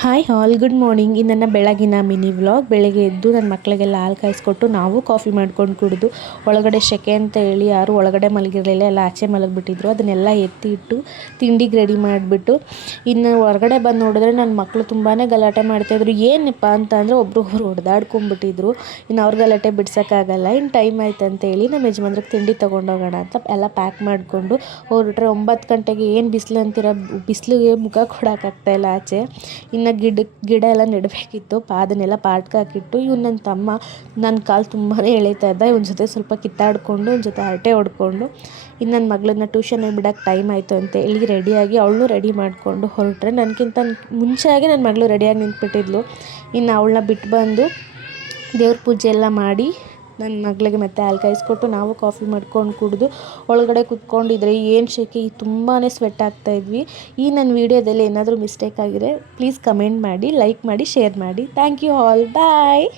Hi all, good morning. ಇದು ನನ್ನ ಬೆಳಗಿನ ಮಿನಿ ವ್ಲಾಗ್. ಬೆಳಗ್ಗೆ ಎದ್ದು ನನ್ನ ಮಕ್ಕಳಿಗೆಲ್ಲ ಹಾಲು ಕಾಯಿಸ್ಕೊಟ್ಟು ನಾವು ಕಾಫಿ ಮಾಡ್ಕೊಂಡು ಕುಡಿದು, ಒಳಗಡೆ ಸೆಕೆ ಅಂತ ಹೇಳಿ ಯಾರು ಒಳಗಡೆ ಮಲಗಿರಲಿಲ್ಲ, ಎಲ್ಲ ಆಚೆ ಮಲಗಿಬಿಟ್ಟಿದ್ರು. ಅದನ್ನೆಲ್ಲ ಎತ್ತಿ ಇಟ್ಟು ತಿಂಡಿಗೆ ರೆಡಿ ಮಾಡಿಬಿಟ್ಟು ಇನ್ನು ಹೊರಗಡೆ ಬಂದು ನೋಡಿದ್ರೆ ನನ್ನ ಮಕ್ಕಳು ತುಂಬಾ ಗಲಾಟೆ ಮಾಡ್ತಾಯಿದ್ರು. ಏನಪ್ಪ ಅಂತ ಅಂದರೆ ಒಬ್ರೊಬ್ರು ಹೊಡೆದಾಡ್ಕೊಂಡ್ಬಿಟ್ಟಿದ್ರು. ಇನ್ನು ಅವ್ರ ಗಲಾಟೆ ಬಿಡ್ಸೋಕ್ಕಾಗಲ್ಲ. ಇನ್ನು ಟೈಮ್ ಆಯ್ತು ಅಂತೇಳಿ ನಮ್ಮ ಯಜಮಾನ್ರಿಗೆ ತಿಂಡಿ ತೊಗೊಂಡೋಗೋಣ ಅಂತ ಎಲ್ಲ ಪ್ಯಾಕ್ ಮಾಡಿಕೊಂಡು ಹೊರಟ್ರೆ. 9 ಗಂಟೆಗೆ ಏನು ಬಿಸಿಲು ಅಂತೀರ, ಬಿಸಿಲಿಗೆ ಮುಖ ಕೊಡೋಕ್ಕಾಗ್ತಾಯಿಲ್ಲ ಆಚೆ. ಇನ್ನು ಗಿಡ ಎಲ್ಲ ನೆಡಬೇಕಿತ್ತು. ಅದನ್ನೆಲ್ಲ ಪಾಟ್ಗೆ ಹಾಕಿಟ್ಟು ಇವ್ನು ನನ್ನ ತಮ್ಮ ನನ್ನ ಕಾಲು ತುಂಬಾ ಎಳೀತಾ ಇದ್ದ. ಇವನ ಜೊತೆ ಸ್ವಲ್ಪ ಕಿತ್ತಾಡಿಕೊಂಡು, ಇವನ ಜೊತೆ ಹರಟೆ ಹೊಡ್ಕೊಂಡು ಇನ್ನು ನನ್ನ ಮಗಳನ್ನ ಟ್ಯೂಷನ್ಗೆ ಬಿಡೋಕ್ಕೆ ಟೈಮ್ ಆಯಿತು ಅಂತ ಹೇಳಿ ರೆಡಿಯಾಗಿ ಅವಳನ್ನೂ ರೆಡಿ ಮಾಡಿಕೊಂಡು ಹೊರಟ್ರೆ. ನನಗಿಂತ ಮುಂಚೆಯಾಗಿ ನನ್ನ ಮಗಳು ರೆಡಿಯಾಗಿ ನಿಂತ್ಬಿಟ್ಟಿದ್ಲು. ಇನ್ನು ಅವಳನ್ನ ಬಿಟ್ಟು ಬಂದು ದೇವ್ರ ಪೂಜೆ ಎಲ್ಲ ಮಾಡಿ ನನ್ನ ಮಗಳಿಗೆ ಮತ್ತೆ ಹಾಲು ಕಾಯಿಸ್ಕೊಟ್ಟು ನಾವು ಕಾಫಿ ಮಾಡ್ಕೊಂಡು ಕುಡಿದು ಒಳಗಡೆ ಕೂತ್ಕೊಂಡಿದ್ರೆ ಏನು ಶೆಕೆ, ತುಂಬಾ ಸ್ವೆಟ್ ಆಗ್ತಾಯಿದ್ವಿ. ಈ ನನ್ನ ವೀಡಿಯೋದಲ್ಲಿ ಏನಾದರೂ ಮಿಸ್ಟೇಕ್ ಆಗಿದೆ ಪ್ಲೀಸ್ ಕಮೆಂಟ್ ಮಾಡಿ, ಲೈಕ್ ಮಾಡಿ, ಶೇರ್ ಮಾಡಿ. Thank you all, bye.